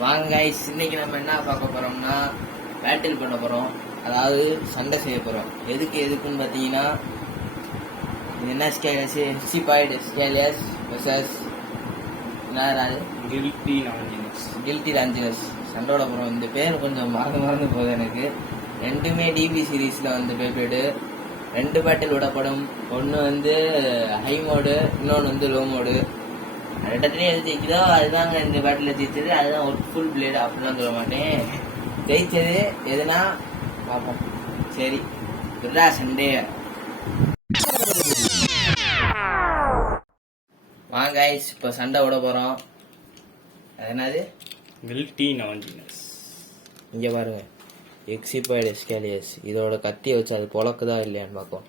வாங்க கைஸ், இன்னைக்கு நம்ம என்ன பார்க்க போறோம்னா பேட்டில் பண்ண போறோம். அதாவது சண்டை செய்ய போறோம். எதுக்குன்னு பார்த்தீங்கன்னா, இது என்ன ஸ்கேலியஸ், எஃப்சிபாய்டு ஸ்கேலியஸ் வெர்சஸ் கில்ட்டி லாஞ்சினஸ் சண்டோட போறோம். இந்த பேர் கொஞ்சம் மறந்து போகுது எனக்கு. ரெண்டுமே டிபி சீரீஸ்ல வந்து பேப்பேடு. 2 பேட்டில் விடப்படும். ஒன்று வந்து ஹை மோடு, இன்னொன்று வந்து லோ மோடு. ரெண்டத்துலேயும் எது ஜெயிக்குதோ அதுதாங்க இந்த பேட்டில் ஜெயிச்சது. அதுதான் ஒரு ஃபுல் பிளேடு அப்படிலாம் சொல்ல மாட்டேன். ஜெயிச்சது எதுனா பார்ப்போம். சரி, இதுடா சண்டே. வாங்க கைஸ், இப்போ சண்டை விட போகிறோம். அது என்னது? கில்ட்டி லாஞ்சினஸ். இங்கே பாருங்க, எஃப்சிபாய்டு ஸ்கேலியஸ். இதோட கத்தியை வச்சு அது பொழக்குதா இல்லையான்னு பார்ப்போம்.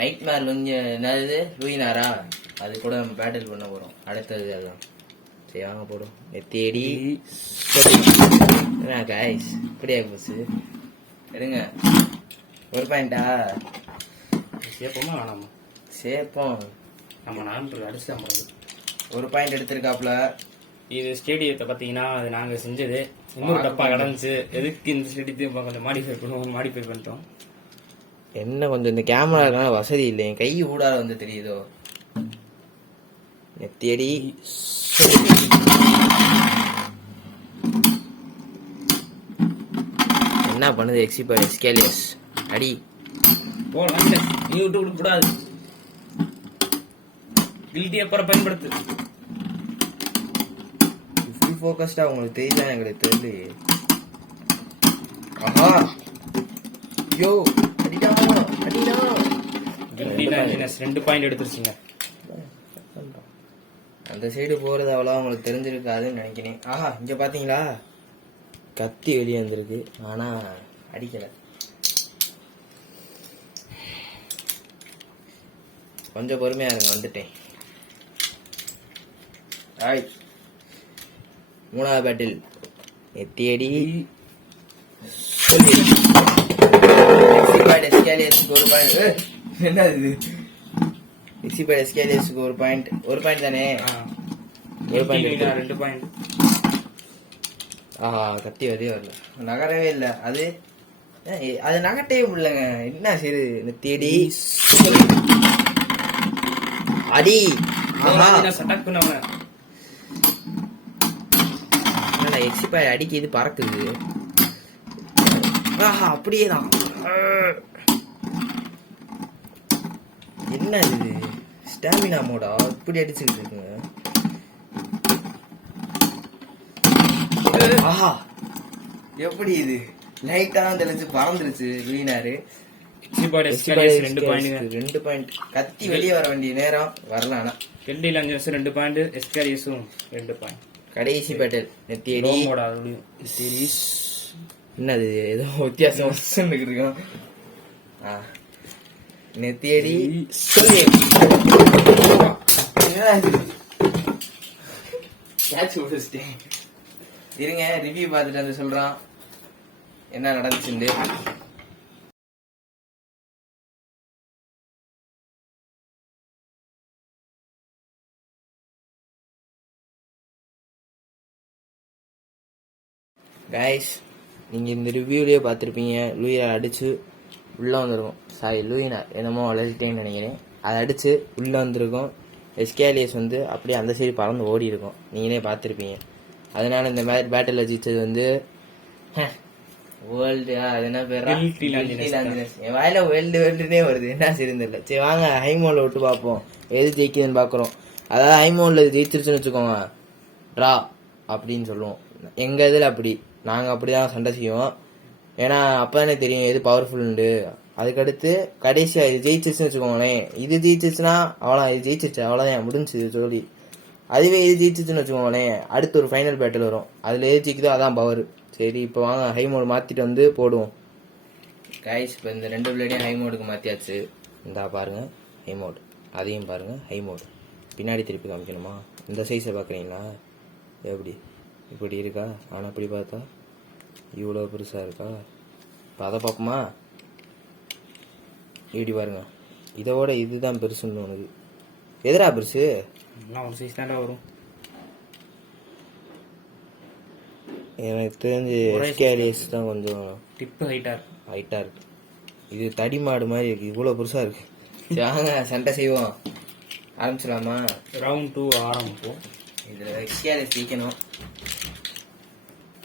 நைட் மேர் வந்து என்னது லூயினாரா, அது கூட நம்ம பேட்டில் பண்ண போகிறோம். அடுத்தது அதுதான். சரி வாங்க போடும். தேடி என்ன கைஸ் இப்படியா போச்சு? எடுங்க. ஒரு பாயிண்டா சேர்ப்போமா வேணாமா? சேர்ப்போம். நம்ம நான்கு அடிச்சு தான் போகிறது. ஒரு பாயிண்ட் எடுத்திருக்காப்புல. இது ஸ்டேடியத்தை பார்த்தீங்கன்னா அது நாங்கள் செஞ்சது. இன்னொரு டப்பா கிடந்துச்சு. எதுக்கு இந்த ஸ்டேடியத்தையும் கொஞ்சம் மாடிஃபை பண்ணிட்டோம். என்ன கொஞ்சம் இந்த கேமரா வசதி இல்லை, என் கை ஊடார வந்து தெரியுதோ. தேடி என்ன பண்ணுது எஃப்சிபாய்டு ஸ்கேலியஸ்? அடி போ, நீ விட்டு கொடுக்க கூடாது. கில்ட்டி அப்புறம் பயன்படுத்து. ஃபுல் ஃபோக்கஸ்டா உங்களுக்கு தெரியல, எங்களுக்கு தெரியல. ஆஹா, யோ அடிடா அடிடா. கில்ட்டி லாஞ்சினஸ் 2 பாயிண்ட் எடுத்துருச்சுங்க. அந்த சைடு போறது அவ்வளோ உங்களுக்கு தெரிஞ்சிருக்காதுன்னு நினைக்கிறேன். ஆஹா, இங்க பாத்தீங்களா, கத்தி வெளியே வந்திருக்கு, ஆனா அடிக்கல. கொஞ்சம் பொறுமையா இருங்க, வந்துட்டேன். மூணாவது பேட்டில் தேடி ஒரு பாயிண்ட். என்ன இது? எஃப்சிபாய்டு ஸ்கேலியஸ்க்கு ஒரு பாயிண்ட். ஒரு பாயிண்ட் தானே? ஒரு பாயிண்ட். 2 பாயிண்ட். ஆஹா, கத்தி வெளியே வரல, நகரவே இல்லை. அது நகட்டே இல்லைங்க. என்ன சரி தேடி அடி. எக்ஸிபாய் அடிக்கு இது பறக்குது. ஆஹா, அப்படியேதான். என்ன இது? ஸ்டாமினா மோடா இப்படி அடிச்சுக்கிட்டு இருக்குங்க. ஆஹா, எப்படி இது? லைட்டா தான் தெளிச்சு பறந்துருச்சு. வீணாரு. 2 பாயிண்ட். கத்தி வெளியே வர வேண்டிய நேரம் வரல. ஆனா கில்ட்டி லாஞ்சினஸ் 2 பாயிண்ட், எஸ்காலியஸும் 2 பாயிண்ட். கடைசி பேட்டில் நெத்தியடி. என்னது ஏதோ வித்தியாசம் இருக்கும். நெத்தியடி சொல்லி இருங்க, ரிவ்யூ பார்த்துட்டு வந்து சொல்றான் என்ன நடந்துச்சுன்னு. கைஸ், நீங்கள் இந்த ரிவ்யூலேயே பார்த்துருப்பீங்க. லூயினார் அடித்து உள்ளே வந்திருக்கும். சாரி, லூயினார் என்னமோ வளர்ச்சிட்டேன்னு நினைக்கிறேன். அதை அடித்து உள்ளே வந்திருக்கும். எஸ்கேலியஸ் வந்து அப்படியே அந்த சைடு பறந்து ஓடி இருக்கும். நீங்களே பார்த்துருப்பீங்க. அதனால இந்த மாதிரி பேட்டில் ஜெயிச்சது வந்து வேர்ல்டு. அது என்ன பேர்? என் வாயில வேர்ல்டுனே வருது. என்ன சரிந்தில்ல. சரி வாங்க ஹைமோனில் விட்டு பார்ப்போம், எது ஜெயிக்குதுன்னு பார்க்குறோம். அதாவது ஹைமோனில் ஜெயிச்சிருச்சுன்னு வச்சுக்கோங்க, ட்ரா அப்படின்னு சொல்லுவோம். எங்கள் இதில் அப்படி, நாங்கள் அப்படி தான் சண்டை செய்வோம். ஏன்னா அப்போ தானே தெரியும் எது பவர்ஃபுல்ண்டு. அதுக்கடுத்து கடைசியாக இது ஜெயிச்சிருச்சுன்னு வச்சுக்கோங்களேன். இது ஜெயிச்சிச்சுன்னா அவ்வளோ, இது ஜெயிச்சிச்சு அவ்வளோதான், முடிஞ்சிச்சு சொல்லி. அதுவே இது ஜெயிச்சிச்சுன்னு வச்சுக்கோங்களேன், அடுத்து ஒரு ஃபைனல் பேட்டில் வரும். அதில் எது ஜெயிக்குதோ அதான் பவர். சரி, இப்போ வாங்க ஹை மோடு மாற்றிட்டு வந்து போடுவோம். கைஸ், இப்போ இந்த 2 பிளேடையும் ஹை மோடுக்கு மாற்றியாச்சு. இந்தா பாருங்க ஹை மோடு, அதையும் பாருங்க ஹை மோடு. பின்னாடி திருப்பி காமிக்கணுமா? இந்த சைஸை பார்க்குறீங்களா? எப்படி இப்படி இருக்கா? ஆனால் அப்படி பார்த்தா இவ்வளோ பெருசாக இருக்கா? இப்போ அதை பார்ப்போமா? இப்படி பாருங்க, இதோட இதுதான் பெருசுன்னு தோணுது. எதிரா பெருசு? ஒரு சைஸ் தாண்டா வரும். எனக்கு தெரிஞ்சு எஸ்கேலியஸ் தான் கொஞ்சம் டிப்பு ஹைட்டா இருக்கு. ஹைட்டா இருக்கு. இது தடி மாடு மாதிரி இருக்கு, இவ்வளவு பெருசா இருக்கு. சரி, வாங்க சண்டை செய்வோம். ஆரம்பிச்சலாமா? ரவுண்ட் 2 ஆரம்பிப்போம். இதுல எஸ்கேலியஸ் ஜெயிக்கணும்.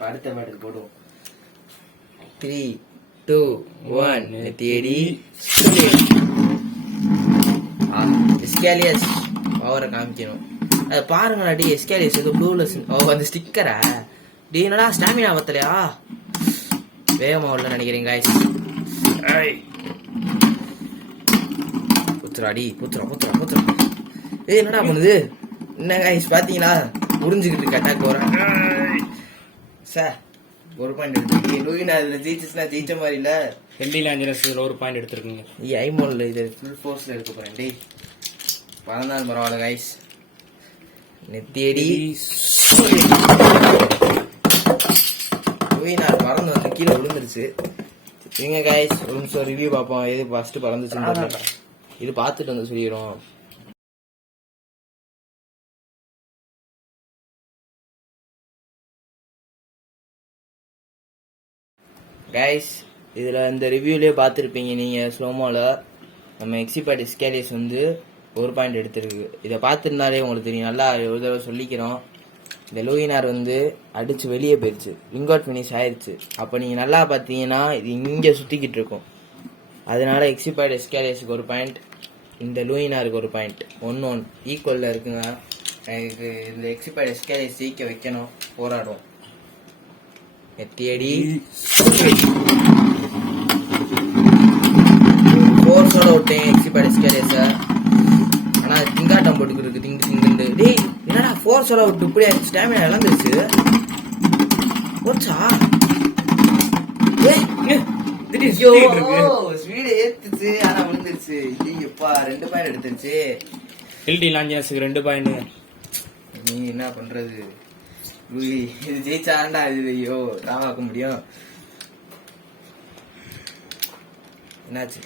அடுத்த மாட்டுக்கு போடுவோம். 3, 2, 1 தேடி எஸ்கேலியஸ் பவரை காமிக்கணும். அது பாருங்களா டி, எஸ்கேலியஸ் ஏதோ ப்ளூல அந்த ஸ்டிக்கரா டி, என்னடா ஸ்டாமினா பத்தலையா? வேகமா உள்ள நினைக்கிறீங்க guys. புத்துரா டி, புத்துரா. ஏய் என்னடா பண்ணுது? என்ன guys பாத்தீங்களா? புரிஞ்சுக்கிட்டு அட்டாக் போறேன் சார். ஒரு பாயிண்ட் எடுத்து லூயினா இதுல ஜெயிச்சுனா ஜெயிச்ச மாதிரி இல்ல. ஹெல்டி லாஞ்சரஸ் ஒரு பாயிண்ட் எடுத்திருக்கீங்க. ஐமோன்ல இது ஃபுல் ஃபோர்ஸ்ல எடுக்க போறேன் டேய். பறந்தாலும் பரவாயில்ல கைஸ். நெத்தியடி லூயினா பறந்து வந்து கீழே விழுந்துருச்சு. சரிங்க கைஸ், ஒரு நிமிஷம் ரிவ்யூ பார்ப்போம். எது ஃபர்ஸ்ட் பறந்துச்சுன்னு இது பார்த்துட்டு வந்து சொல்லிடுறோம். கைஸ், இதில் இந்த ரிவ்யூலேயே பார்த்துருப்பீங்க நீங்கள் ஸ்லோமோவில். நம்ம எக்ஸிபர்ட் எஸ்கேலியஸ் வந்து ஒரு பாயிண்ட் எடுத்திருக்கு. இதை பார்த்துருந்தாலே உங்களுக்கு தெரியும். நல்லா ஒரு தடவை சொல்லிக்கிறோம். இந்த லூயினார் வந்து அடித்து வெளியே போயிடுச்சு, ரிங் அவுட் ஃபினிஷ் ஆயிடுச்சு. அப்போ நீங்கள் நல்லா பார்த்தீங்கன்னா இது இங்கே சுற்றிக்கிட்டு இருக்கும். அதனால எக்ஸிபர்ட் எஸ்கேலியஸுக்கு ஒரு பாயிண்ட், இந்த லூயினாருக்கு ஒரு பாயிண்ட். 1-1 ஈக்குவலில் இருக்குங்க. எனக்கு இந்த எக்ஸிபர்ட் எஸ்கேலியஸ் ஜெயிக்க வைக்கணும், போராடுவோம். எத்தியடி ஃபோர்ஸோட விட்டேன் எக்ஸிபர்ட் எஸ்கேலியஸ. ஆனா திங்காட்டம் போட்டுக்கிட்டு இருக்கு, திங்கு. டேய் என்னடா ஃபோர்ஸோட விட்டு இப்படி ஸ்டாமினா இழந்துருச்சு. போச்சா? ஸ்பீடு ஏத்துச்சு, ஆனா விழுந்துருச்சு. ஐயோப்பா, 2 பாயிண்ட் எடுத்துருச்சு. ஹெல்டி லாஞ்சரஸ்க்கு 2 பாயிண்ட். நீ என்ன பண்றது? இது ஜெயிச்சாண்டா இது. ஐயோ ராமாக்க முடியும். என்னாச்சு?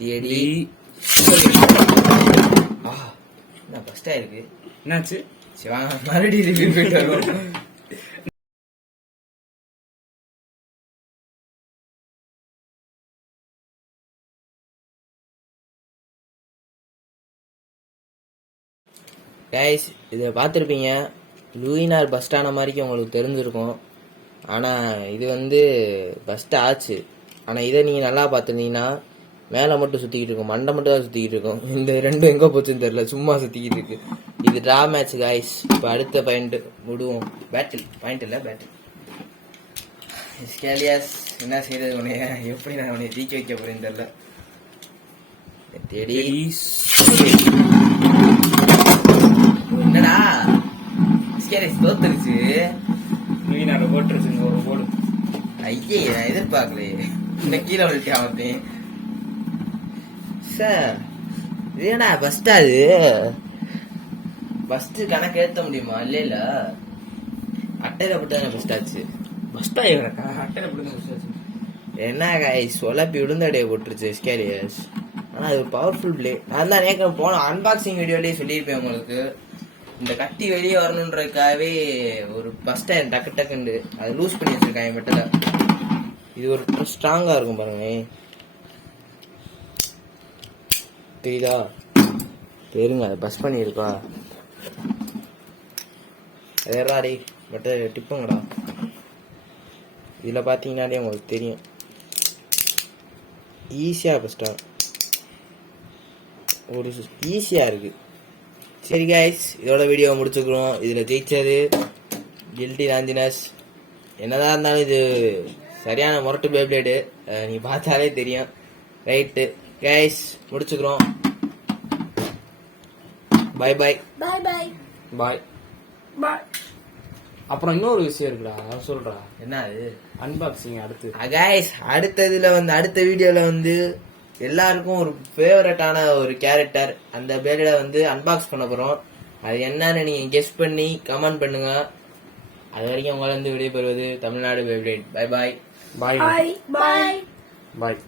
தேடி என்ன ஃபர்ஸ்ட் ஆயிருக்கு? என்னாச்சு? சரி வாங்க மறுபடியும் ரிவ்யூ போயிட்டு வரோம். கைஸ், இதை பார்த்துருப்பீங்க. லூயினார் பஸ்ட் ஆன மாதிரிக்கு உங்களுக்கு தெரிஞ்சிருக்கும். ஆனால் இது வந்து பஸ்ட் ஆச்சு. ஆனால் இதை நீங்கள் நல்லா பார்த்துருந்தீங்கன்னா மேலே மட்டும் சுற்றிக்கிட்டு இருக்கும், மண்டை மட்டும் தான் சுற்றிக்கிட்டு இருக்கும். இந்த 2 எங்கே போச்சுன்னு தெரியல, சும்மா சுற்றிக்கிட்டு இருக்கு. இது ட்ரா மேட்ச் கைஸ். இப்போ அடுத்த பாயிண்ட் விடுவோம். பேட்டில் பாயிண்ட் இல்லை, பேட்டில். எஸ்கேலியஸ் என்ன செய்யறது உனைய? எப்படி நான் உனைய ஜெயிக்க வைக்க போறேன்னு தெரியல. தேடி என்னடா எஸ்கேலியஸ் தோத்துருச்சு. லூயினாரை போட்டுருச்சுங்க ஒரு போடு. ஐயே, நான் எதிர்பார்க்கலையே. இந்த கீழே விழுத்தியா வந்தேன் சார். இது என்ன பஸ்டா? அது பஸ்ட் கணக்கு ஏற்ற முடியுமா? இல்ல அட்டையில போட்டு பஸ்ட் ஆச்சு. பஸ்ட் ஆயிருக்கா? அட்டையில போட்டு பஸ்ட் ஆச்சு. என்ன கைஸ், சொலப்பி விழுந்தடைய போட்டுருச்சு எஸ்கேலியஸ். ஆனா அது பவர்ஃபுல் பிளே. நான் தான் நேற்று போன அன்பாக்சிங் வீடியோலயே சொல்லியிருப்பேன் உங்களுக்கு. இந்த கட்டி வெளியே வரணுன்றதுக்காகவே ஒரு பஸ்ட் டக்குன்னு அதை லூஸ் பண்ணி வச்சிருக்காங்க மெட்டல. இது ஒரு ஸ்ட்ராங்கா இருக்கும் பாருங்க, தெரியுதா? பெருங்க அதை பஸ் பண்ணியிருக்கா. அதேடாடி பட் டிப்புங்கடா. இதில் பார்த்தீங்கன்னாலே உங்களுக்கு தெரியும், ஈஸியாக பஸ்டா ஒரு ஈஸியாக இருக்குது. சரி கைஸ், இதோட வீடியோ முடிச்சுக்கிறோம். இதில் ஜெயிச்சது கில்டி லாஞ்சினஸ். என்னதான் இருந்தாலும் இது சரியான முரட்டு பேப்ளேடு, நீ பார்த்தாலே தெரியும். ரைட்டு கைஸ், முடிச்சுக்கிறோம். Bye bye bye bye bye bye. அப்புறம் இன்னொரு விஷயம் இருக்குடா, சொல்றா. என்ன அது? அன்பாக்சிங் அடுத்து கைஸ். அடுத்ததுல வந்து அடுத்த வீடியோல வந்து எல்லாருக்கும் ஒரு ஃபேவரட்டான ஒரு கேரக்டர், அந்த பேர்ல வந்து அன்பாக்ஸ் பண்ண போறோம். அது என்னன்னு நீங்க கெஸ் பண்ணி கமெண்ட் பண்ணுங்க. அது வரைக்கும் உங்களை வந்து விடைபெறுவது Tamil Nadu beyblade. By bye bye bye bye bye.